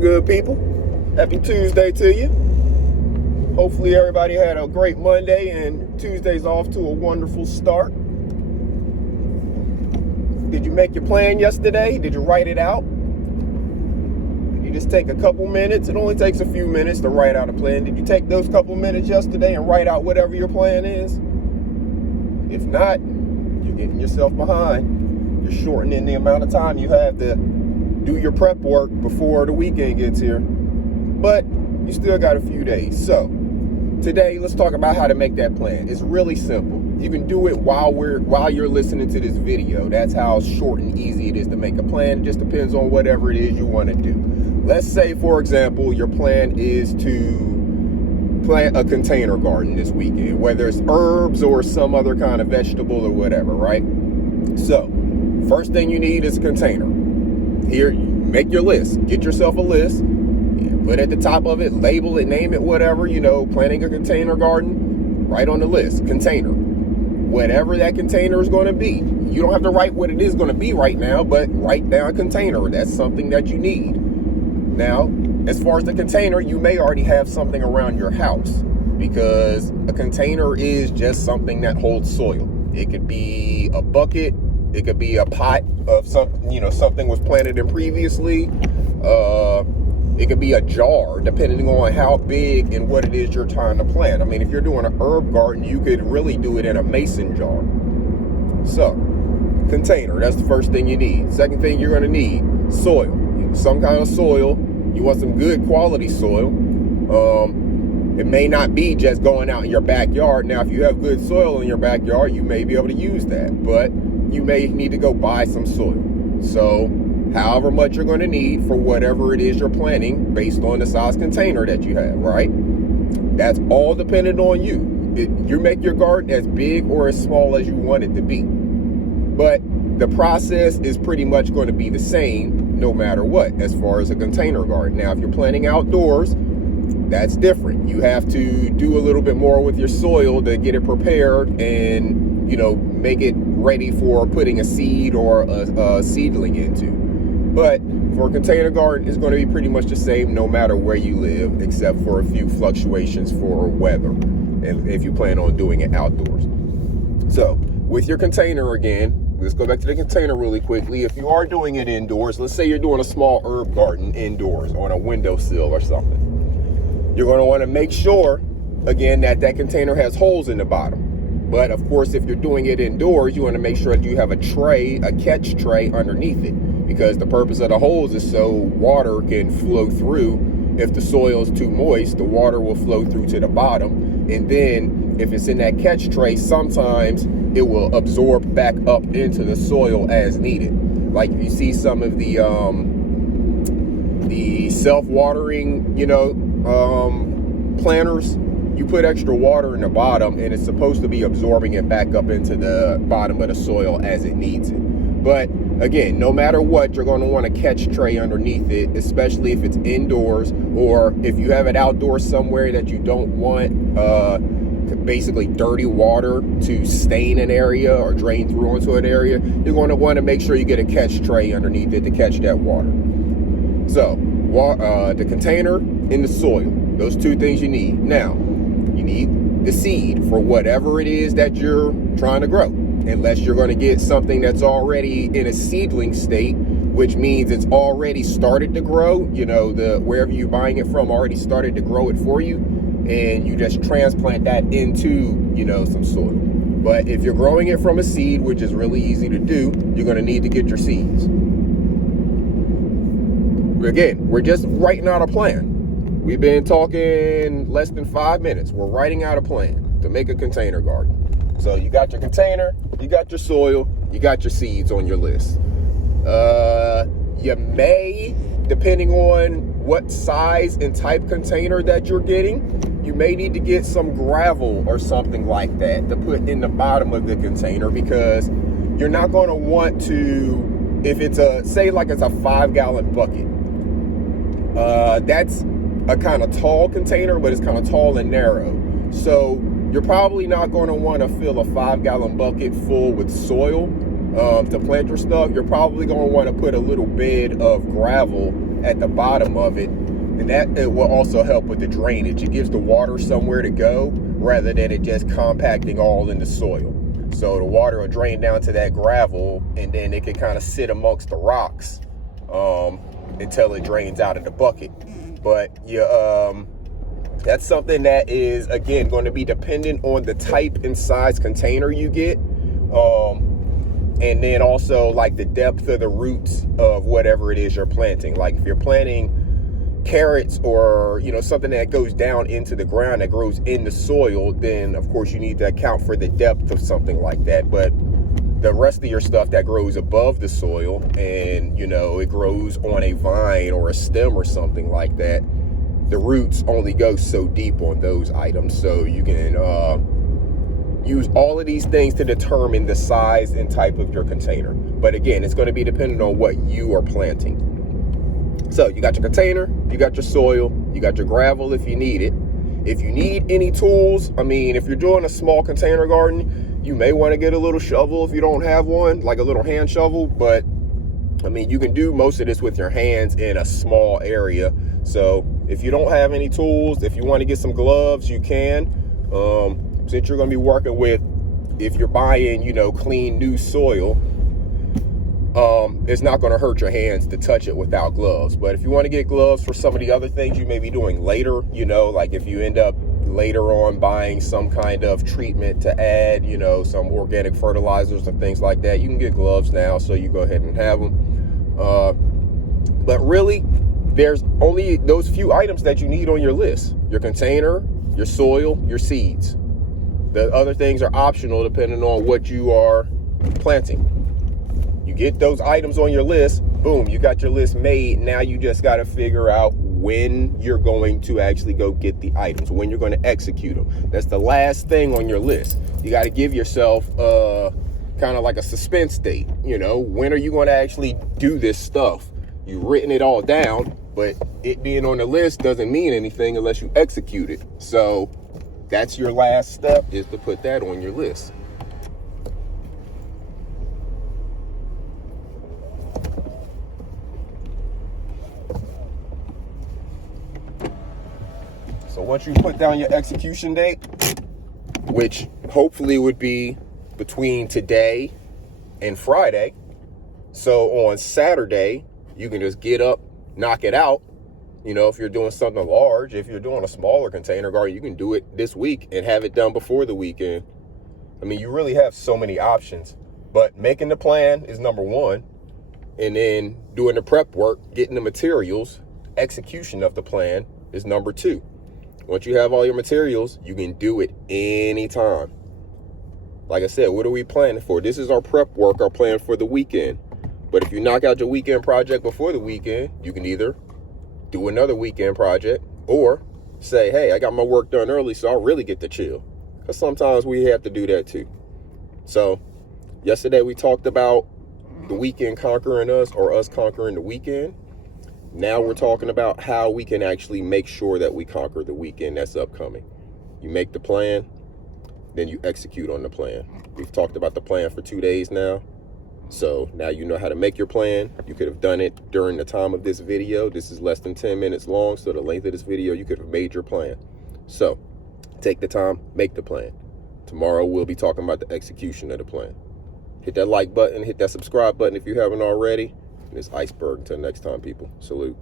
morning, good people. Happy Tuesday to you. Hopefully everybody had a great Monday and Tuesday's off to a wonderful start. Did you make your plan yesterday? Did you write it out? Did you just take a couple minutes? It only takes a few minutes to write out a plan. Did you take those couple minutes yesterday and write out whatever your plan is? If not, you're getting yourself behind. You're shortening the amount of time you have to do your prep work before the weekend gets here. But you still got a few days. So today, let's talk about how to make that plan. It's really simple. You can do it while you're listening to this video. That's how short and easy it is to make a plan. It just depends on whatever it is you want to do. Let's say, for example, your plan is to plant a container garden this weekend, whether it's herbs or some other kind of vegetable or whatever, right? So first thing you need is a container. Here, make your list. Get yourself a list. Put at the top of it, label it, name it, whatever, planting a container garden, write on the list, container. Whatever that container is going to be. You don't have to write what it is going to be right now, but write down container. That's something that you need. Now, as far as the container, you may already have something around your house because a container is just something that holds soil. It could be a bucket. It could be a pot of something was planted in previously. It could be a jar, depending on how big and what it is you're trying to plant. I mean, if you're doing an herb garden, you could really do it in a mason jar. So, container, that's the first thing you need. Second thing you're going to need, soil. Some kind of soil. You want some good quality soil. It may not be just going out in your backyard. Now, if you have good soil in your backyard, you may be able to use that. But you may need to go buy some soil. So, however much you're going to need for whatever it is you're planting based on the size container that you have, right? That's all dependent on you. You make your garden as big or as small as you want it to be. But the process is pretty much going to be the same no matter what as far as a container garden. Now, if you're planting outdoors, that's different. You have to do a little bit more with your soil to get it prepared and, make it ready for putting a seed or a seedling into. But for a container garden, it's going to be pretty much the same no matter where you live, except for a few fluctuations for weather, and if you plan on doing it outdoors. So with your container again, let's go back to the container really quickly. If you are doing it indoors, let's say you're doing a small herb garden indoors on a windowsill or something. You're going to want to make sure, again, that container has holes in the bottom. But of course, if you're doing it indoors, you want to make sure that you have a catch tray underneath it. Because the purpose of the holes is so water can flow through. If the soil is too moist, the water will flow through to the bottom. And then if it's in that catch tray, sometimes it will absorb back up into the soil as needed. Like if you see some of the self-watering, planters, you put extra water in the bottom and it's supposed to be absorbing it back up into the bottom of the soil as it needs it. But again, no matter what, you're going to want a catch tray underneath it, especially if it's indoors or if you have it outdoors somewhere that you don't want basically dirty water to stain an area or drain through onto an area. You're going to want to make sure you get a catch tray underneath it to catch that water. So, the container and the soil, those two things you need. Now, you need the seed for whatever it is that you're trying to grow. Unless you're going to get something that's already in a seedling state, which means it's already started to grow. Wherever you're buying it from already started to grow it for you, and you just transplant that into, some soil. But if you're growing it from a seed, which is really easy to do, you're going to need to get your seeds. Again, we're just writing out a plan. We've been talking less than 5 minutes. We're writing out a plan to make a container garden. So you got your container, you got your soil, you got your seeds on your list. You may, depending on what size and type container that you're getting, you may need to get some gravel or something like that to put in the bottom of the container, because you're not going to want to, if it's say like it's a 5-gallon bucket, that's a kind of tall container, but it's kind of tall and narrow. So you're probably not going to want to fill a 5-gallon bucket full with soil to plant your stuff, you're probably going to want to put a little bed of gravel at the bottom of it, and that it will also help with the drainage. It gives the water somewhere to go rather than it just compacting all in the soil. So the water will drain down to that gravel, and then it can kind of sit amongst the rocks until it drains out of the bucket. But that's something that is, again, going to be dependent on the type and size container you get. And then also like the depth of the roots of whatever it is you're planting. Like if you're planting carrots or, something that goes down into the ground, that grows in the soil, then of course you need to account for the depth of something like that. But the rest of your stuff that grows above the soil and, it grows on a vine or a stem or something like that, the roots only go so deep on those items. So you can use all of these things to determine the size and type of your container. But again, it's going to be dependent on what you are planting. So you got your container, you got your soil, you got your gravel if you need it. If you need any tools, if you're doing a small container garden, you may want to get a little shovel if you don't have one, like a little hand shovel. But you can do most of this with your hands in a small area. So if you don't have any tools, if you want to get some gloves, you can. Since you're going to be working with, if you're buying, clean new soil, it's not going to hurt your hands to touch it without gloves. But if you want to get gloves for some of the other things you may be doing later, like if you end up later on buying some kind of treatment to add, some organic fertilizers and things like that, you can get gloves now, so you go ahead and have them. But really, there's only those few items that you need on your list: your container, your soil, your seeds. The other things are optional depending on what you are planting. You get those items on your list, boom, you got your list made. Now you just got to figure out when you're going to actually go get the items, when you're going to execute them. That's the last thing on your list. You got to give yourself kind of like a suspense date. When are you going to actually do this stuff? You've written it all down, but it being on the list doesn't mean anything unless you execute it. So that's your last step, is to put that on your list. So once you put down your execution date, which hopefully would be between today and Friday. So on Saturday, you can just get up, knock it out. If you're doing something large, if you're doing a smaller container garden, you can do it this week and have it done before the weekend. You really have so many options, but making the plan is number one. And then doing the prep work, getting the materials, execution of the plan is number two. Once you have all your materials, you can do it anytime. Like I said, what are we planning for? This is our prep work, our plan for the weekend. But if you knock out your weekend project before the weekend, you can either do another weekend project or say, hey, I got my work done early, so I'll really get to chill. Because sometimes we have to do that too. So yesterday we talked about the weekend conquering us, or us conquering the weekend. Now we're talking about how we can actually make sure that we conquer the weekend that's upcoming. You make the plan, then you execute on the plan. We've talked about the plan for 2 days now. So now you know how to make your plan. You could have done it during the time of this video. This is less than 10 minutes long, so the length of this video, you could have made your plan. So take the time, make the plan. Tomorrow we'll be talking about the execution of the plan. Hit that like button, hit that subscribe button if you haven't already. And it's Iceberg. Until next time, people. Salute.